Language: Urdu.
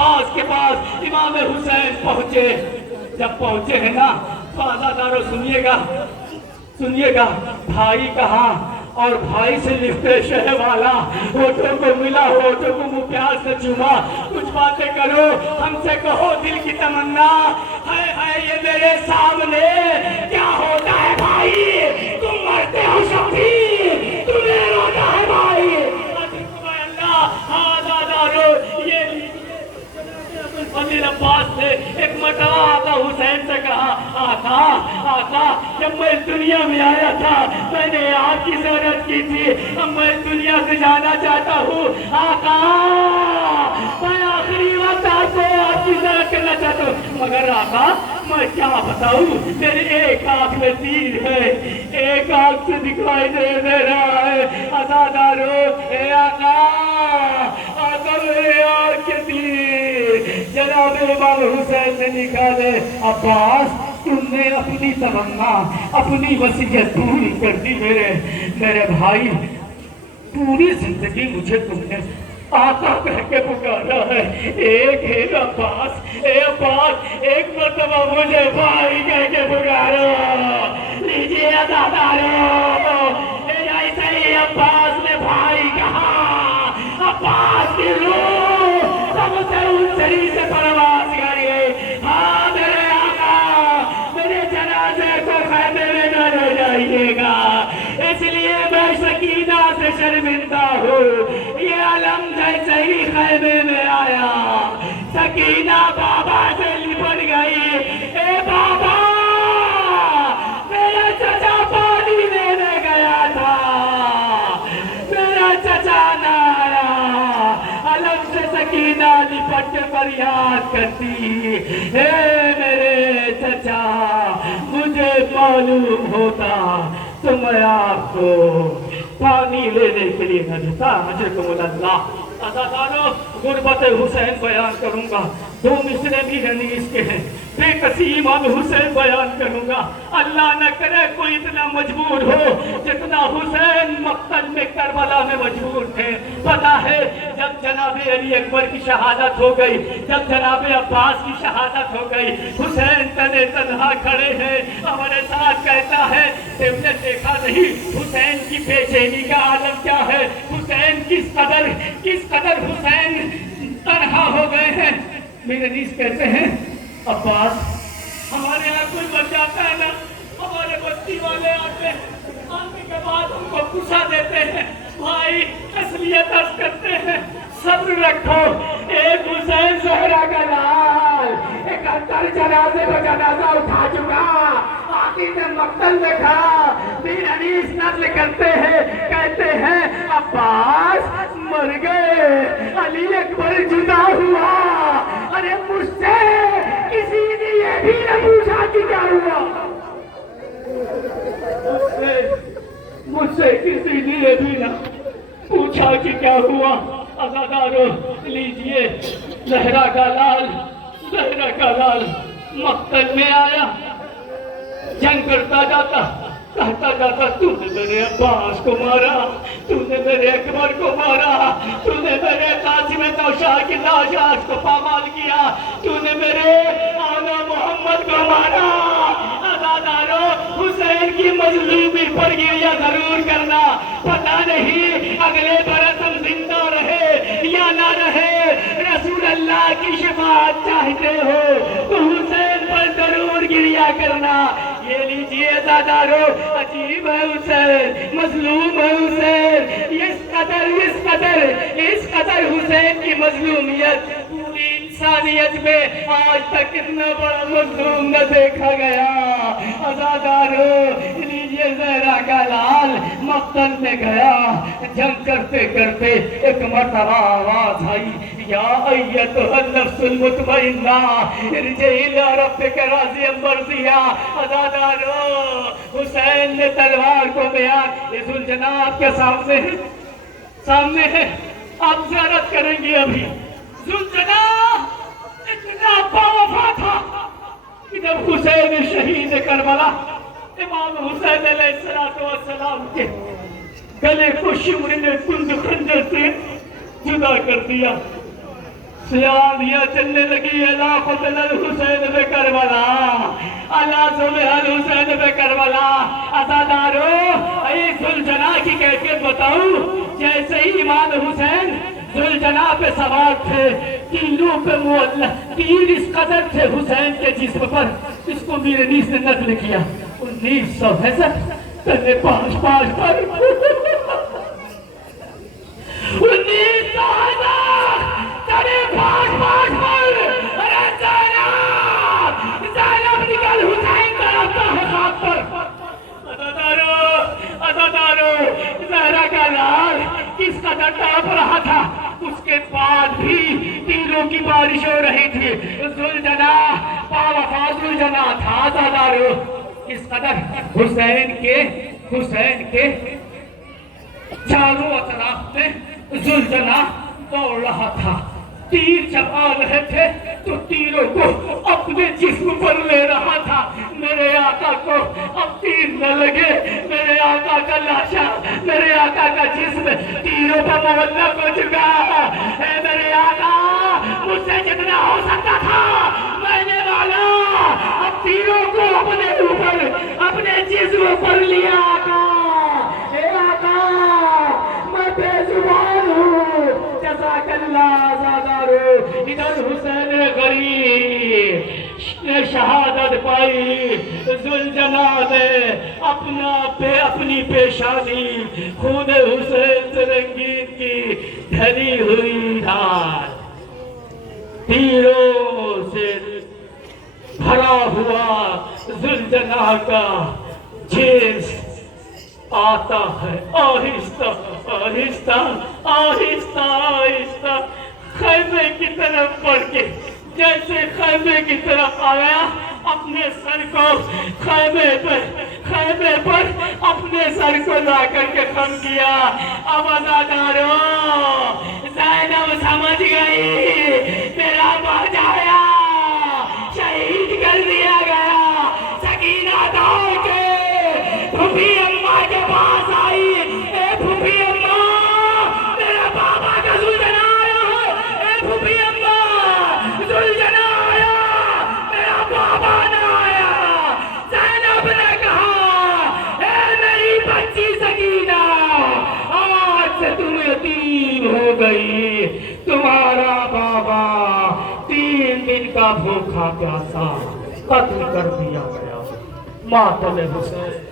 عباس کے پاس امام حسین پہنچے. جب پہنچے ہیں نا تو عزادارو سنیے گا بھائی کہاں؟ اور بھائی سے لفتے شہ والا ہوٹوں کو ملا، ہوٹوں کو پیار سے چوما. کچھ باتیں کرو، ہم سے کہو دل کی تمنا. ہے یہ میرے سامنے کیا ہوتا ہے بھائی؟ تم مرتے ہو شبھی، تمہیں روتا ہے بھائی. فضل عباس نے ایک مرتبہ آقا حسین سے کہا، آقا جب میں اس دنیا میں آیا تھا میں نے آپ کی زیارت کی تھی، اب میں اس دنیا سے جانا چاہتا ہوں. آقا میں آخری وقت آپ کی زیارت کرنا چاہتا ہوں، مگر آقا میں کیا بتاؤں، میری ایک آنکھ میں تیر ہے، ایک آنکھ سے دکھائی دے رہا ہے. عزادارو اے آقا میرے آنکھ کے تیر جناب امام حسین نے نکالے. عباس تم نے اپنی تمنا، اپنی وصیت پوری کر دی میرے بھائی. پوری زندگی مجھے تم نے آقا کہہ کے پکارا ہے. ایک ہے عباس، اے عباس ایک مرتبہ مجھے بھائی کہہ کے پکارا. لیجیے عزادارو ایسے ہی عباس نے بھائی کہا. عباس کی روح سب سے اونچی سے پرواز کر گئی. ہاں میرے آقا میرے جنازے کو خیمے میں نہ لے جائیے گا، اس لیے میں سکینہ سے شرمندہ ہوں. یہ علم جیسے ہی خیمے میں آیا سکینہ بابا سے لپٹ گئی. اے بابا میرا چچا پانی لینے گیا تھا، میرا چچا نہ آیا. علم سے سکینہ لپٹ کے فریاد کرتی، اے میرے چچا مجھے معلوم ہوتا تو میں آپ کو پانی لینے کے لیے نہ دیتا. حضرت اللہ عزادارو غربت حسین بیان کروں گا. 2 مصرے بھی حنیس کے ہیں. بے کسی امام حسین بیان کروں گا. اللہ نہ کرے کوئی اتنا مجبور ہو جتنا حسین مقتل میں کربلا میں مجبور تھے. پتا ہے جب جناب علی اکبر کی شہادت ہو گئی، جب جناب عباس کی شہادت ہو گئی، حسین تنے تنہا کھڑے ہیں. ہمارے ساتھ کہتا ہے تم نے دیکھا نہیں حسین کی بے چینی کا عالم کیا ہے، حسین کس قدر حسین تنہا ہو گئے ہیں. میرے نیز کہتے ہیں عباس ہمارے یہاں کوئی بچ جاتا ہے نا، ہمارے بستی والے آنے کے بعد ہم کو پوچھا دیتے ہیں بھائی تسلیت عرض کرتے ہیں صبر رکھو. ایک حسین زہرا کا لال 71 جنازے کو جنازہ اٹھا چکا، آخر میں مقتل میں کھڑا. میر انیس نقل کرتے ہیں کہتے ہیں عباس مر گئے، علی اکبر جدا ہوا. ارے مجھ سے کسی نے یہ بھی نہ پوچھا کہ کیا ہوا، مجھ سے کسی نے یہ بھی نہ پوچھا کہ کیا ہوا. عزادارو لیجئے زہرا کا لال مقتل میں آیا، جنگ کرتا جاتا کہتا جاتا تو نے میرے عباس کو مارا، تو نے میرے اکبر کو مارا، تو نے میرے قاسم توشاہ کی لاش آج کو پامال کیا، تو نے میرے آنا محمد کو مارا. عزادارو حسین کی مظلومی پر گریہ ضرور کرنا. پتہ نہیں اگلے برس ہم زندہ رہے یا نہ رہے، رسول اللہ کی شفاعت چاہتے ہو تو حسین پر ضرور گریہ کرنا. یہ لیجئے عزادارو عجیب ہے حسین، مظلوم ہے حسین. اس قدر حسین کی مظلومیت پوری انسانیت میں آج تک اتنا بڑا مظلوم نہ دیکھا گیا. عزادارو لیجئے زہرا کا لال مقتل میں گیا. جنگ کرتے کرتے ایک مرتبہ آواز آئی یا ایتھا النفس المطمئنہ ارجعی الی ربک راضیہ مرضیہ. عزادارو حسین نے تلوار کو بیان یہ ذوالجناب کے سامنے ہے. آپ زیارت کریں گے ابھی. ذوالجناب اتنا باوفا تھا کہ جب حسین شہید کربلا امام حسین علیہ السلام کے گلے کو شمر نے کند خنجر سے جدا کر دیا. سیالیاں چلنے لگی لاکھوں الحسین بے کربلا، اللہ الحسین بے کربلا۔ عزادارو ایک ذوالجناح کی کیفیت بتاؤں، جیسے ہی امام حسین ذوالجناح پہ سوار تھے، تیروں پہ تیر اس قدر تھے حسین کے جسم پر، اس کو میرنیس نے نقل کیا 1965 تنے 5 پر 1965 تنے 5 پر۔ ارے زینب نکل، حسین کا رفتہ ہے خاک پر۔ عزادارو زہرا کا لال کس قدر تڑپ رہا تھا، اس کے بعد بھی تیروں کی بارش ہو رہی تھی۔ ذوالجناح باوفا ذوالجناح تھا۔ عزادارو اس قدر حسین کے چاروں اطراف میں ذوالجناح دوڑ رہا تھا، تیر جب آ رہے تھے تو تیروں کو اپنے جسم پر لے رہا تھا۔ میرے آقا کو اب تیر نہ لگے، میرے آقا کا لاشا، میرے آقا کا جسم تیروں پر معلق ہو چکا۔ اے میرے آقا، مجھ سے جتنا ہو سکتا تھا میں نے مانا، اب تیروں کو اپنے اوپر، اپنے جسم پر لیا۔ آقا، اے آقا، میں بے زبان ہوں، جزاک اللہ۔ عزادارو ادھر حسین غریب نے شہادت پائی، ذوالجناح نے اپنی پیشانی خون حسین سے رنگین کی ڈھلی ہوئی ڈھال، تیروں سے بھرا ہوا ذوالجناح کا جسم آتا ہے آہستہ آہستہ آہستہ آہستہ خیمے کی طرف بڑھ کے، جیسے خیمے کی طرف آیا اپنے سر کو خیمے پر اپنے سر کو لا کر کے خم کیا۔ اب عزادارو زینب سمجھ گئی میرا بھائی شہید کر دیا گیا۔ سکینہ دوڑ کے پھوپھی اماں کے پاس آئی، اے پھوپھی اماں، میرا بابا کا ذوالجناح آیا ہے، اے پھوپھی اماں، ذوالجناح آیا، میرا بابا نہ آیا۔ زینب نے کہا، اے میری بچی سکینہ، آج سے تم یتیم ہو گئی، تمہارا بابا 3 دن کا بھوکا پیاسا قتل کر دیا گیا۔ ماتم حسین